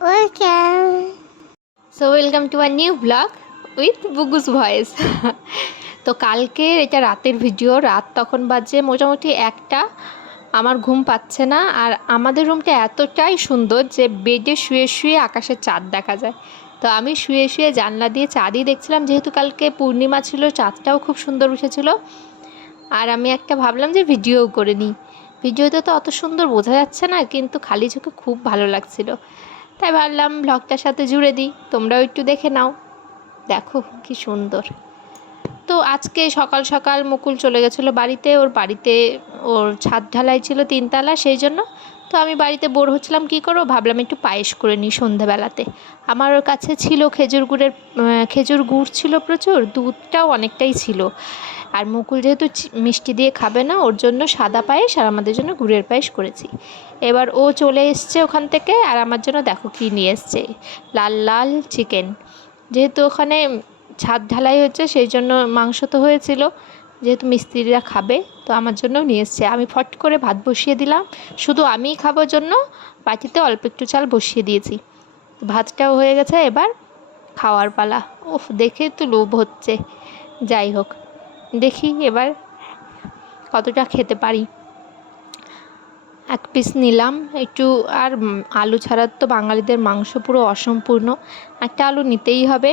Welcome. So welcome to a new vlog with বুগুস voice. তো কালকে এটা রাতের ভিডিও। রাত তখন বাজে মোটামুটি 1টা। আমার ঘুম পাচ্ছে না, আর আমাদের রুমটা এতটাই সুন্দর যে বেডে শুয়ে শুয়ে আকাশের চাঁদ দেখা যায়। তো আমি শুয়ে শুয়ে জানলা দিয়ে চাঁদই দেখছিলাম, যেহেতু কালকে পূর্ণিমা ছিল, চাঁদটাও খুব সুন্দর উঠেছিল। আর আমি একটা ভাবলাম যে ভিডিও করে নিই। ভিডিওতে তো অত সুন্দর বোঝা যাচ্ছে না, কিন্তু খালি চোখে খুব ভালো লাগছিল, তাই ভাবলাম ব্লগটার সাথে জুড়ে দিই, তোমরাও একটু দেখে নাও। দেখো কি সুন্দর। তো আজকে সকাল সকাল মুকুল চলে গেছিলো বাড়িতে, ওর বাড়িতে ওর ছাদ ঢালাই ছিল 3তলা, সেই জন্য। তো আমি বাড়িতে বোর হচ্ছিলাম, কী করবো, ভাবলাম একটু পায়েস করে নিই সন্ধেবেলাতে। আমার ওর কাছে ছিল খেজুর গুড় ছিল প্রচুর, দুধটাও অনেকটাই ছিল। আর মুকুল যেহেতু মিষ্টি দিয়ে খাবে না, ওর জন্য সাদা পায়েস আর আমাদের জন্য গুড়ের পায়েস করেছি। এবার ও চলে এসছে ওখান থেকে, আর আমার জন্য দেখো কী নিয়ে এসছে, লাল লাল চিকেন। যেহেতু ওখানে ছাদ ঢালাই হচ্ছে, সেই জন্য মাংস তো হয়েছিল, যেহেতু মিস্ত্রিরা খাবে, তো আমার জন্যও নিয়ে এসছে। আমি ফট করে ভাত বসিয়ে দিলাম, শুধু আমিই খাবার জন্য বাটিতে অল্প একটু চাল বসিয়ে দিয়েছি। ভাতটাও হয়ে গেছে, এবার খাওয়ার পালা। ওফ, দেখে তো লোভ হচ্ছে। যাই হোক, দেখি এবার কতটা খেতে পারি। 1 পিস নিলাম একটু। আর আলু ছাড়া তো বাঙালিদের মাংস পুরো অসম্পূর্ণ, একটা আলু নিতেই হবে।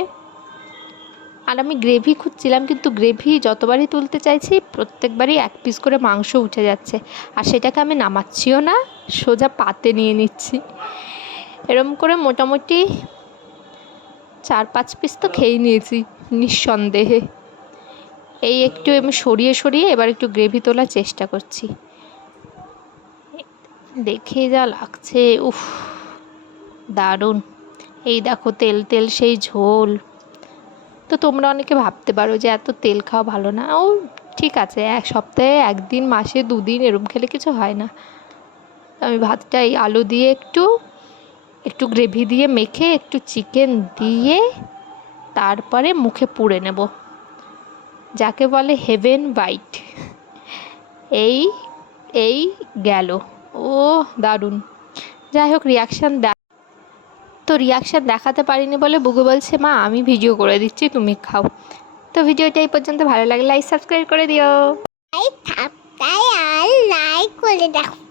আর আমি গ্রেভি খুঁজছিলাম, কিন্তু গ্রেভি যতবারই তুলতে চাইছি প্রত্যেকবারই 1 পিস করে মাংস উঠে যাচ্ছে, আর সেটাকে আমি নামাচ্ছিও না, সোজা পাতে নিয়ে নিচ্ছি। এরম করে মোটামুটি 4-5 পিস তো খেয়ে নিয়েছি নিঃসন্দেহে। এই একটু আমি সরিয়ে সরিয়ে এবার একটু গ্রেভি তোলার চেষ্টা করছি। দেখে যা লাগছে, উফ দারুণ। এই দেখো তেল তেল সেই ঝোল। তো তোমরা অনেকে ভাবতে পারো যে এত তেল খাওয়া ভালো না। ও ঠিক আছে, 1 সপ্তাহে 1 দিন, মাসে 2 দিন এরম খেলে কিছু হয় না। আমি ভাতটা এই আলু দিয়ে একটু গ্রেভি দিয়ে মেখে একটু চিকেন দিয়ে তারপরে মুখে পুড়ে নেব, যাকে বলে হেভেন বাইট। এই এই গেল, ও দারুণ। যাই হোক, রিয়াকশান দেখাতে পারিনি বলে বুগু বলছে, মা আমি ভিডিও করে দিচ্ছি, তুমি খাও। তো ভিডিওটা এই পর্যন্ত, ভালো লাগলে লাইক সাবস্ক্রাইব করে দিও। তাই আর লাইক করে দেখো।